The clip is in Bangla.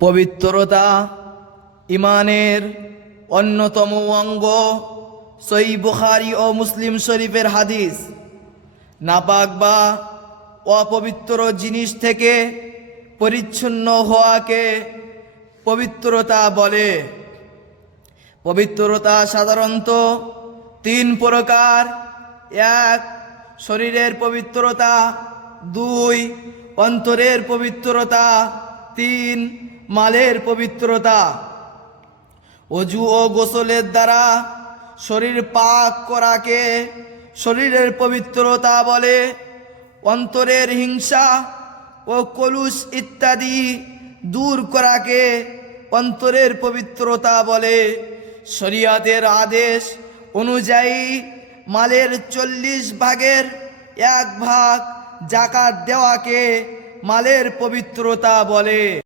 পবিত্রতা ইমানের অন্যতম অঙ্গ। সহিহ বুখারী ও মুসলিম শরীফের হাদিস। নাপাক বা অপবিত্র জিনিস থেকে পরিচ্ছন্ন হওয়াকে পবিত্রতা বলে। পবিত্রতা সাধারণত তিন প্রকার: এক, শরীরের পবিত্রতা; দুই, অন্তরের পবিত্রতা; তিন, মালের পবিত্রতা। অজু ও গোসলের দ্বারা শরীর পাক করাকে শরীরের পবিত্রতা বলে। অন্তরের হিংসা ও কলুষ ইত্যাদি দূর করাকে অন্তরের পবিত্রতা বলে। শরীয়তের আদেশ অনুযায়ী মালের 40 ভাগের 1 ভাগ যাকাত দেওয়াকে মালের পবিত্রতা বলে।